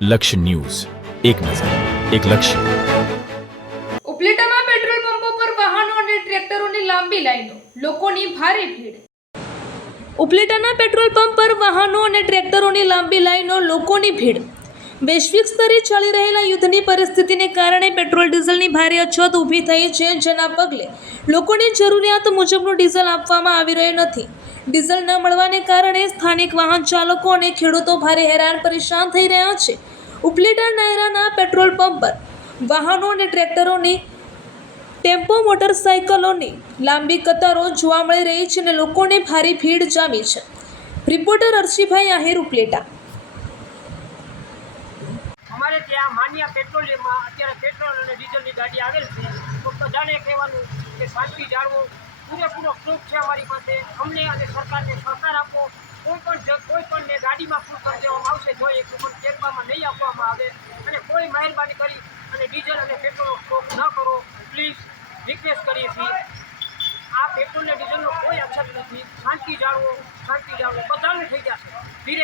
લક્ષ્ય ન્યૂઝ, એક નજર, એક લક્ષ્ય. ઉપલેટામાં પેટ્રોલ પંપો પર વાહનો અને ટ્રેક્ટરોની લાંબી લાઈનો, લોકોની ભારે ભીડ. ઉપલેટાના પેટ્રોલ પંપ પર વાહનો અને ટ્રેક્ટરોની લાંબી લાઈનો, લોકોની ભીડ. વૈશ્વિક સ્તરે ચાલી રહેલા યુદ્ધની પરિસ્થિતિને કારણે પેટ્રોલ ડીઝલની ભારે અછત ઊભી થઈ છે, જેના પગલે લોકોની જરૂરિયાત મુજબનું ડીઝલ આપવામાં આવી રહ્યું નથી. ડીઝલ ન મળવાને કારણે સ્થાનિક વાહન ચાલકો અને ખેડૂતો ભારે હેરાન પરેશાન થઈ રહ્યા છે. ઉપલેટા નાયરાના પેટ્રોલ પંપ પર વાહનો અને ટ્રેક્ટરોની, ટેમ્પો, મોટરસાઇકલોની લાંબી કતારો જોવા મળી રહી છે અને લોકોને ભારે ભીડ જામી છે. રિપોર્ટર અર્શીભાઈ આહિર, ઉપલેટા. અમારે ત્યાં માન્યા પેટ્રોલિયમમાં અત્યારે પેટ્રોલ અને ડીઝલની ગાડી આવેલ છે. તો બધાને કહેવાનું કે શાંતિ જાળવો, પૂરેપૂરો પ્રૂફ છે અમારી પાસે. અમને અને સરકારને સહકાર આપો. કોઈ પણને ગાડીમાં ફૂલ કરી દેવામાં આવશે જો એક પણ કેરબામાં નહીં આપવામાં આવે, અને કોઈ મહેરબાની કરી અને ડીઝલ અને પેટ્રોલનો સ્ટોક ન કરો, પ્લીઝ રિક્વેસ્ટ કરીએ છીએ. આ પેટ્રોલ અને ડીઝલનો કોઈ અછત નથી. શાંતિ જાળવો, બધાને થઈ જશે ધીરે.